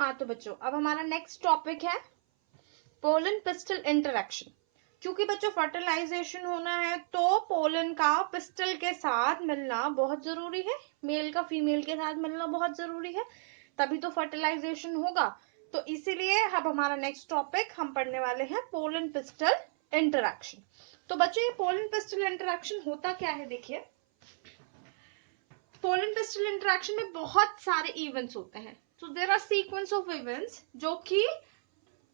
हाँ तो बच्चों, अब हमारा नेक्स्ट टॉपिक है पोलन पिस्टल इंटरेक्शन। क्योंकि बच्चों फर्टिलाइजेशन होना है तो पोलन का पिस्टल के साथ मिलना बहुत जरूरी है, मेल का फीमेल के साथ मिलना बहुत जरूरी है, तभी तो फर्टिलाइजेशन होगा। तो इसीलिए अब हमारा नेक्स्ट टॉपिक हम पढ़ने वाले हैं पोलन पिस्टल इंटरेक्शन। तो बच्चों ये पोलन पिस्टल इंटरेक्शन होता क्या है, देखिए पोलन पिस्टल इंटरेक्शन में बहुत सारे इवेंट्स होते हैं। तो there are sequence of events जो कि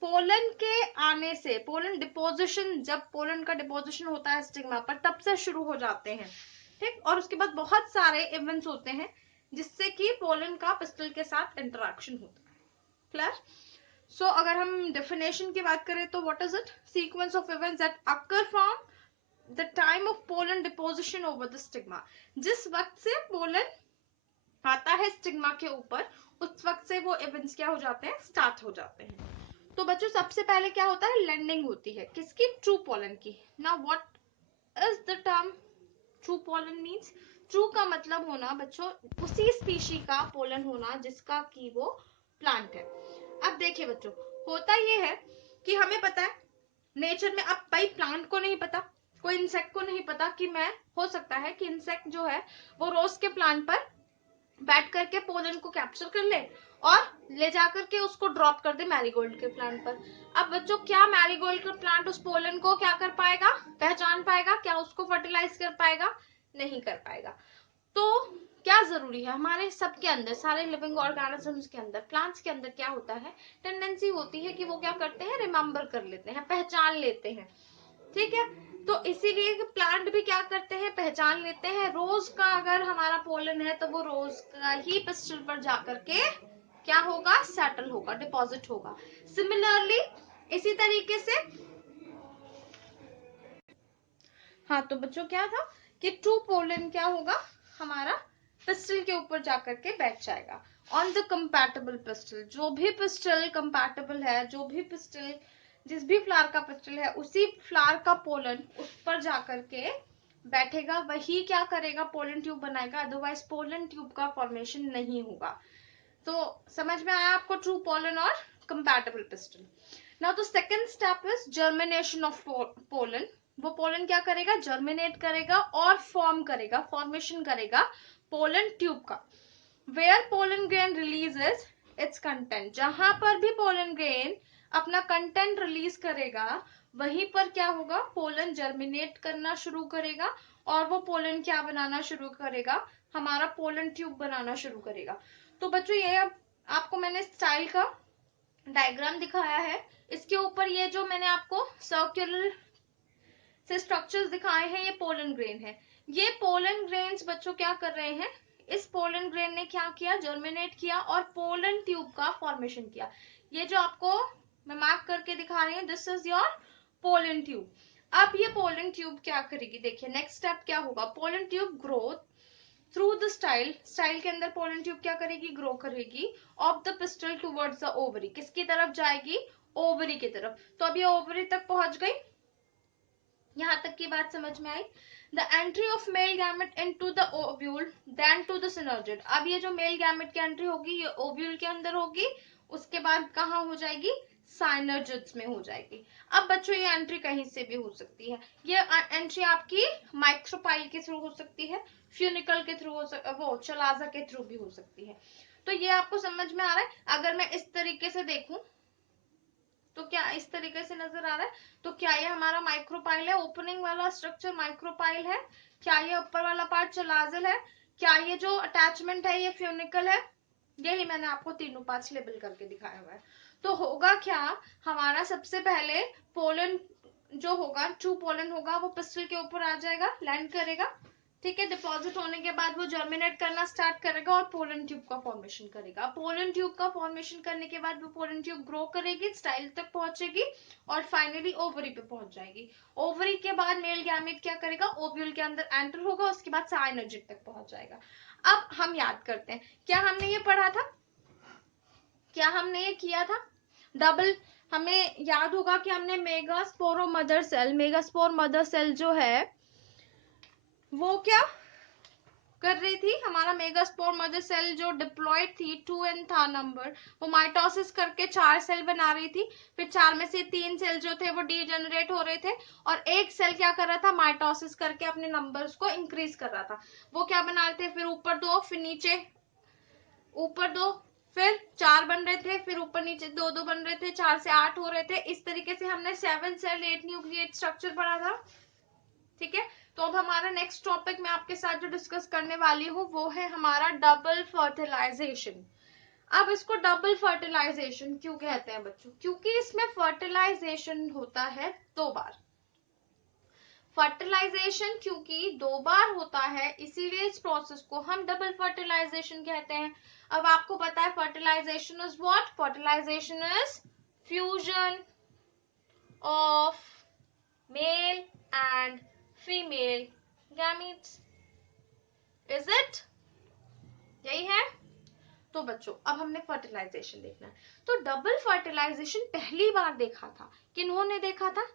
पोलन के आने से, पोलन डिपोजिशन, जब पोलन का डिपोजिशन होता है स्टिग्मा पर तब से शुरू हो जाते हैं, ठीक। और उसके बाद बहुत सारे इवेंट्स होते हैं जिससे कि पोलन का पिस्टल के साथ इंटरेक्शन होता है। क्लियर? सो अगर हम डेफिनेशन की बात करें तो what is it? Sequence of events that occur from the time of pollen deposition over the stigma. जिस वक्त से पोलन आता है स्टिग्मा के ऊपर, उस वक्त से वो इवेंट्स क्या हो जाते हैं, स्टार्ट हो जाते हैं। तो बच्चों सबसे पहले क्या होता है, लैंडिंग होती है किसकी, ट्रू पोलन की। Now what is the term true pollen means? True का मतलब होना बच्चों उसी स्पीशी का पोलन होना जिसका की वो प्लांट है। अब देखिए बच्चों, होता ये है कि हमें पता है नेचर में, अब भाई प्लांट को नहीं पता, कोई इंसेक्ट को नहीं पता कि मैं, हो सकता है कि इंसेक्ट जो है वो रोज के प्लांट पर बैठ करके पोलन को कैप्चर कर ले और ले जाकर के उसको ड्रॉप कर दे मैरीगोल्ड के प्लांट पर। अब बच्चों क्या मैरीगोल्ड का प्लांट उस पोलन को क्या कर पाएगा, पहचान पाएगा क्या, उसको फर्टिलाइज कर पाएगा? नहीं कर पाएगा। तो क्या जरूरी है, हमारे सबके अंदर, सारे लिविंग ऑर्गेनिजम्स के अंदर, प्लांट्स के अंदर क्या होता है, टेंडेंसी होती है कि वो क्या करते हैं, रिमेम्बर कर लेते हैं, पहचान लेते हैं, ठीक है। तो इसीलिए प्लांट भी क्या करते हैं, पहचान लेते हैं। रोज का अगर हमारा पोलन है तो वो रोज का ही पिस्टल पर जाकर के क्या होगा, सेटल होगा, डिपॉजिट होगा। सिमिलरली इसी तरीके से, हाँ तो बच्चों क्या था कि ट्रू पोलन क्या होगा, हमारा पिस्टल के ऊपर जाकर के बैठ जाएगा ऑन द कंपैटिबल पिस्टल। जो भी पिस्टल कंपैटिबल है, जो भी पिस्टल, जिस भी फ्लावर का पिस्टल है, उसी फ्लावर का पोलन उस पर जाकर के बैठेगा, वही क्या करेगा, पोलन ट्यूब बनाएगा, अदरवाइज पोलन ट्यूब का फॉर्मेशन नहीं होगा। तो समझ में आया आपको ट्रू पोलन और compatible pistil. Now the second step is germination of pollen. वो पोलन क्या करेगा, जर्मिनेट करेगा और फॉर्म करेगा, फॉर्मेशन करेगा पोलन ट्यूब का। Where pollen grain releases its content, जहां पर भी पोलन ग्रेन अपना कंटेंट रिलीज करेगा वहीं पर क्या होगा, पोलन जर्मिनेट करना शुरू करेगा और वो पोलन क्या बनाना शुरू करेगा, हमारा पोलन ट्यूब बनाना शुरू करेगा। तो बच्चों ये आपको मैंने स्टाइल का डायग्राम दिखाया है, इसके ऊपर ये जो मैंने आपको सर्कुलर से स्ट्रक्चर्स दिखाए हैं, ये पोलन ग्रेन है। ये पोलन ग्रेन्स बच्चों क्या कर रहे हैं, इस पोलन ग्रेन ने क्या किया, जर्मिनेट किया और पोलन ट्यूब का फॉर्मेशन किया। ये जो आपको मैं मार्क करके दिखा रही हूँ, this is your pollen tube. अब ये पोलन ट्यूब क्या करेगी, देखिए नेक्स्ट स्टेप क्या होगा, pollen tube growth through the style, style के अंदर पोलन ट्यूब क्या करेगी, ग्रो करेगी of the pistol towards the ovary, किसकी तरफ जाएगी, ओवरी की तरफ। तो अब ये ओवरी तक पहुंच गई, यहां तक की बात समझ में आई। The entry of male gamete into the ovule then to the synergid. अब ये जो मेल गैमेट की एंट्री होगी ये ओव्यूल के अंदर होगी, उसके बाद कहाँ हो जाएगी, साइनर्जिड्स में हो जाएगी। अब बच्चों ये एंट्री कहीं से भी हो सकती है, ये एंट्री आपकी माइक्रोपाइल के थ्रू हो सकती है, फ्यूनिकल के थ्रू हो वो चलाजा के थ्रू भी हो सकती है। तो ये आपको समझ में आ रहा है। अगर मैं इस तरीके से देखूं तो क्या इस तरीके से नजर आ रहा है, तो क्या ये हमारा माइक्रोपाइल है, ओपनिंग वाला स्ट्रक्चर माइक्रोपाइल है, क्या ये ऊपर वाला पार्ट चलाजल है, क्या ये जो अटैचमेंट है ये फ्यूनिकल है, यही मैंने आपको तीनों पार्ट्स लेबल करके दिखाया हुआ है। तो होगा क्या, हमारा सबसे पहले पोलन जो होगा, ट्रू पोलन होगा, वो पिस्टल के ऊपर आ जाएगा, लैंड करेगा, ठीक है। डिपॉजिट होने के बाद वो जर्मिनेट करना स्टार्ट करेगा और पोलन ट्यूब का फॉर्मेशन करेगा। पोलन ट्यूब का फॉर्मेशन करने के बाद वो पोलन ट्यूब ग्रो करेगी, स्टाइल तक पहुंचेगी और फाइनली ओवरी पे पहुंच जाएगी। ओवरी के बाद मेल गैमेट क्या करेगा, ओव्यूल के अंदर एंटर होगा, उसके बाद साइनर्जिड तक पहुंच जाएगा। अब हम याद करते हैं, क्या हमने ये पढ़ा था, क्या हमने ये किया था, डबल, हमें याद होगा कि हमने megaspore mother cell, megaspore mother cell जो है वो क्या कर रही थी, हमारा मेगास्पोर मदर सेल जो डिप्लॉयड थी 2n था नंबर, वो माइटोसिस करके 4 सेल बना रही थी, फिर 4 में से 3 सेल जो थे वो डीजेनरेट हो रहे थे, और एक सेल क्या कर रहा था, माइटोसिस करके अपने नंबर्स को इंक्रीज कर रहा था। वो क्या बना रहे थे, फिर ऊपर 2, फिर नीचे ऊपर 2, फिर 4 बन रहे थे, फिर ऊपर नीचे 2 बन रहे थे, 4 से 8 हो रहे थे। इस तरीके से हमने 7 सेल 8 न्यूक्लिएट स्ट्रक्चर पढ़ा था। ठीक है, तो अब हमारा नेक्स्ट टॉपिक मैं आपके साथ जो डिस्कस करने वाली हूँ वो है हमारा डबल फर्टिलाइजेशन। अब इसको डबल फर्टिलाइजेशन क्यों कहते हैं बच्चों, क्योंकि इसमें फर्टिलाइजेशन होता है 2 बार। फर्टिलाइजेशन क्योंकि 2 बार होता है, इसीलिए इस प्रोसेस को हम डबल फर्टिलाइजेशन कहते हैं। अब आपको पता है fertilisation is what, fertilisation is fusion of male and female gametes, is it, यही है। तो बच्चों अब हमने फर्टिलाइजेशन देखना है, तो डबल फर्टिलाइजेशन पहली बार देखा था, किन्होंने देखा था,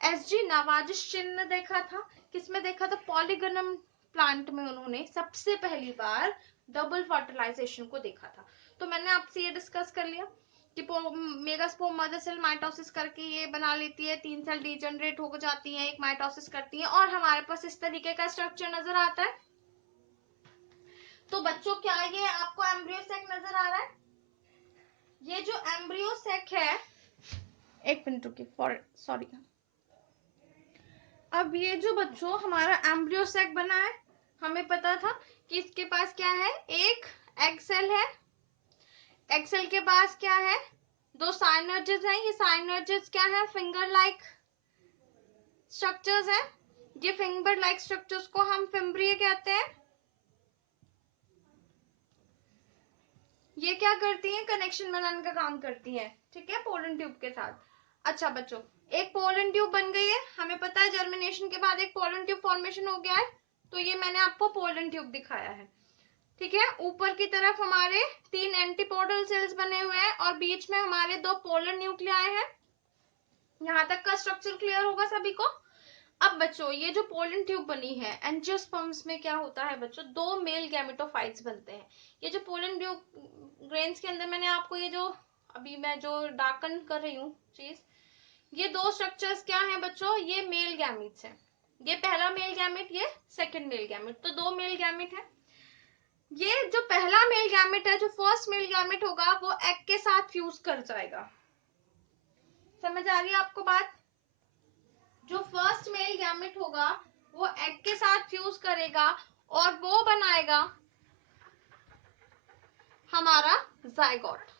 एसजी नवाजिश ने देखा था। किसमें देखा था, पॉलीगनम प्लांट में उन्होंने सबसे पहली बार डबल फर्टिलाइजेशन को देखा था। तो मैंने आपसे ये डिस्कस कर लिया कि मेगास्पोर्म मदर सेल माइटोसिस करके ये बना लेती है, 3 सेल डीजनरेट हो जाती है, एक माइटोसिस करती है, और हमारे पास इस तरीके का स्ट्रक्चर नजर आता है। तो बच्चों क्या ये आपको एम्ब्रियो सेक नजर आ रहा है, ये जो एम्ब्रियो सेक है, एक मिनट रुकिए, सॉरी। अब ये जो बच्चों हमारा एम्ब्रियो सेक बना है, हमें पता था कि इसके पास क्या है, एक एग सेल है, एग सेल के पास क्या है, 2 साइनर्जिस हैं, ये साइनर्जिस क्या है, फिंगर लाइक स्ट्रक्चर्स है। ये फिंगर लाइक स्ट्रक्चर्स को हम फिम्ब्रिया कहते हैं। ये क्या करती हैं, कनेक्शन बनाने का काम करती हैं, ठीक है, पोलन ट्यूब के साथ। अच्छा बच्चों, एक पोलन ट्यूब बन गई है, हमें पता है जर्मिनेशन के बाद एक पोलन ट्यूब फॉर्मेशन हो गया है, तो ये मैंने आपको पोलन ट्यूब दिखाया है। ठीक है, ऊपर की तरफ हमारे 3 एंटीपोडल सेल्स बने हुए हैं और बीच में हमारे 2 पोलर न्यूक्लियाई हैं। यहां तक का स्ट्रक्चर क्लियर होगा सभी को। अब बच्चों ये जो पोलन ट्यूब बनी है, एंजियोस्पर्म्स में क्या होता है बच्चों, 2 मेल गैमेटोफाइट्स बनते हैं। ये जो पोलन ट्यूब ग्रेन्स के अंदर मैंने आपको ये जो अभी मैं जो डार्कन कर रही हूँ चीज, ये 2 स्ट्रक्चर्स क्या है बच्चों, ये मेल गैमेट्स हैं। ये पहला मेल गैमेट, ये सेकंड मेल गैमेट, तो 2 मेल गैमेट है। ये जो पहला मेल गैमेट है, जो फर्स्ट मेल गैमेट होगा, वो एग के साथ फ्यूज कर जाएगा। समझ आ रही है आपको बात, जो फर्स्ट मेल गैमेट होगा वो एग के साथ फ्यूज करेगा और वो बनाएगा हमारा zygote.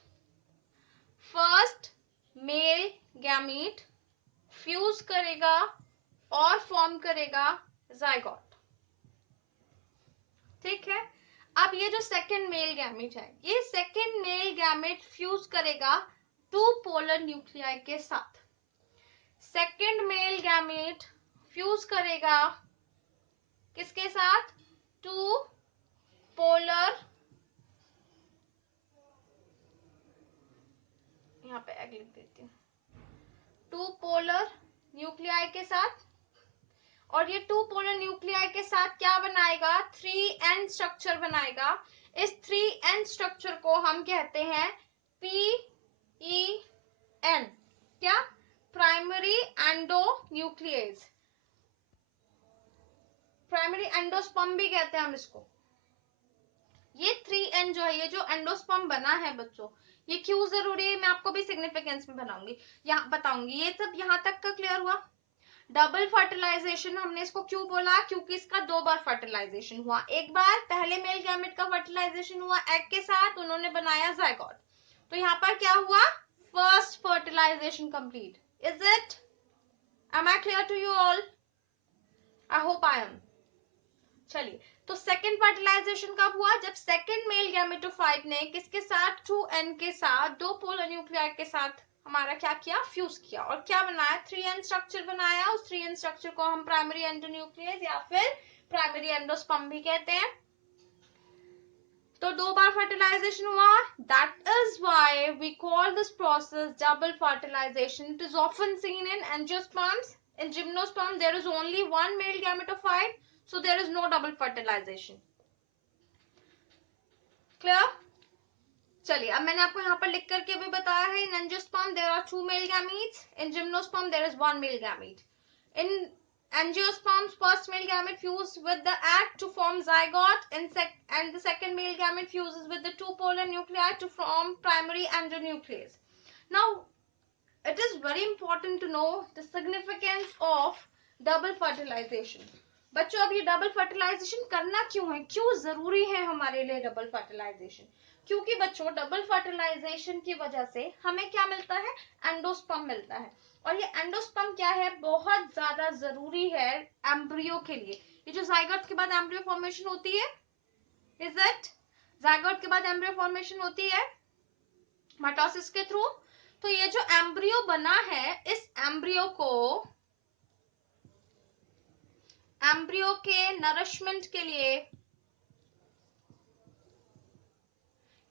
First male gamete fuse करेगा और फॉर्म करेगा जाइगोट। ठीक है, अब ये जो सेकेंड मेल गैमेट है, ये सेकेंड मेल गैमेट फ्यूज करेगा 2 पोलर न्यूक्लियाई के साथ। सेकेंड मेल गैमेट फ्यूज करेगा किसके साथ, 2 पोलर, यहाँ पे एग लिख देती हूँ, 2 पोलर न्यूक्लियाई के साथ। और ये 2 पोलर न्यूक्लियाई के साथ क्या बनाएगा, 3n स्ट्रक्चर बनाएगा। इस 3n स्ट्रक्चर को हम कहते हैं PEN, क्या, primary endo nucleus, primary endosperm भी कहते हैं हम इसको। ये 3n जो है, ये जो एंडोस्पर्म बना है बच्चों, ये क्यों जरूरी है, मैं आपको भी सिग्निफिकेंस में बनाऊंगी, यहाँ बताऊंगी। ये सब यहाँ तक का क्लियर हुआ। डबल फर्टिलाइजेशन हमने इसको क्यों बोला, क्योंकि इसका 2 बार फर्टिलाइजेशन हुआ। एक बार पहले मेल गैमेट का फर्टिलाइजेशन हुआ एग के साथ, उन्होंने बनाया जाइगोट, तो यहाँ पर क्या हुआ, first fertilisation complete, is it, am I clear to you all, I hope I am. चलिए, तो सेकेंड फर्टिलाइजेशन कब हुआ, जब सेकेंड मेल गैमेटोफाइट ने किसके साथ, 2n के साथ, 2 पोलर न्यूक्लियाई के साथ हमारा क्या किया, फ्यूज किया, और क्या बनाया, 3n स्ट्रक्चर बनाया। उस 3n स्ट्रक्चर को हम प्राइमरी एंडोन्यूक्लियस या फिर प्राइमरी एंडोस्पर्म भी कहते हैं। तो 2 बार फर्टिलाइजेशन हुआ, that is why we call this process double fertilisation. It is often seen in angiosperms. In gymnosperm, there is only 1 male gametophyte, so there is no double fertilization. Clear? चलिए अब मैंने आपको यहाँ पर लिख करके भी बताया है, in angiosperm there are 2 male gametes, in gymnosperm there is 1 male gamete. In angiosperms, first male gamete fuses with the egg to form zygote, and the second male gamete fuses with the two polar nuclei to form primary endonuclease. Now, it is very important to know the significance of double fertilization. बच्चों अब ये double fertilisation करना क्यों है, क्यों जरूरी है हमारे लिए डबल फर्टिलाइजेशन? क्योंकि बच्चों डबल फर्टिलाइजेशन की वजह से हमें क्या मिलता है, एंडोस्पर्म मिलता है. और ये एंडोस्पर्म क्या है, बहुत ज्यादा जरूरी है एम्ब्रियो के लिए. ये जो जायगोट के बाद एम्ब्रियो फॉर्मेशन होती है, इज इट? जायगोट के बाद एम्ब्रियो फॉर्मेशन होती है माइटोसिस के थ्रू. तो ये जो एम्ब्रियो बना है, इस एम्ब्रियो के नरिशमेंट के लिए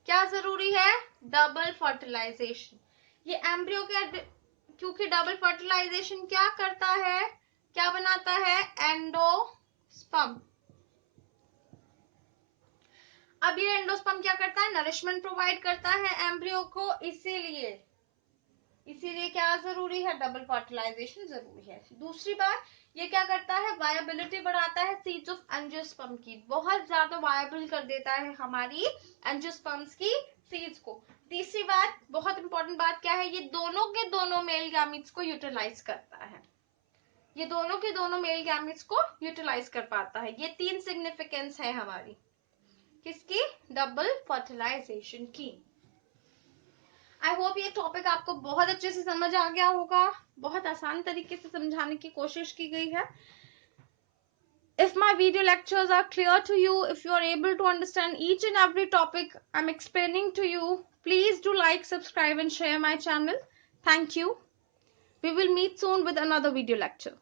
क्या जरूरी है, डबल फर्टिलाइजेशन. ये एम्ब्रियो के, क्योंकि डबल फर्टिलाइजेशन क्या करता है, क्या बनाता है, एंडोस्पर्म. अब ये एंडोस्पर्म क्या करता है, नरिशमेंट प्रोवाइड करता है एम्ब्रियो को, इसीलिए क्या जरूरी है, डबल फर्टिलाइजेशन जरूरी है. दूसरी बात, ये क्या करता है, वायबिलिटी बढ़ाता है सीड्स ऑफ एंजियोस्पर्म की, बहुत ज्यादा वायबल कर देता है हमारी एंजियोस्पर्म्स की सीड्स को. तीसरी बात, बहुत इंपॉर्टेंट बात क्या है, ये दोनों के दोनों मेल गैमीट्स को यूटिलाइज करता है, ये दोनों के दोनों मेल गैमीट्स को यूटिलाइज कर पाता है. ये 3 सिग्निफिकेंस है हमारी किसकी, डबल फर्टिलाइजेशन की. आई होप ये टॉपिक आपको बहुत अच्छे से समझ आ गया होगा, बहुत आसान तरीके से समझाने की कोशिश की गई है. If my video lectures are clear to you, if you are able to understand each and every topic I'm explaining to you, please do like, subscribe and share my channel. Thank you. We will meet soon with another video lecture.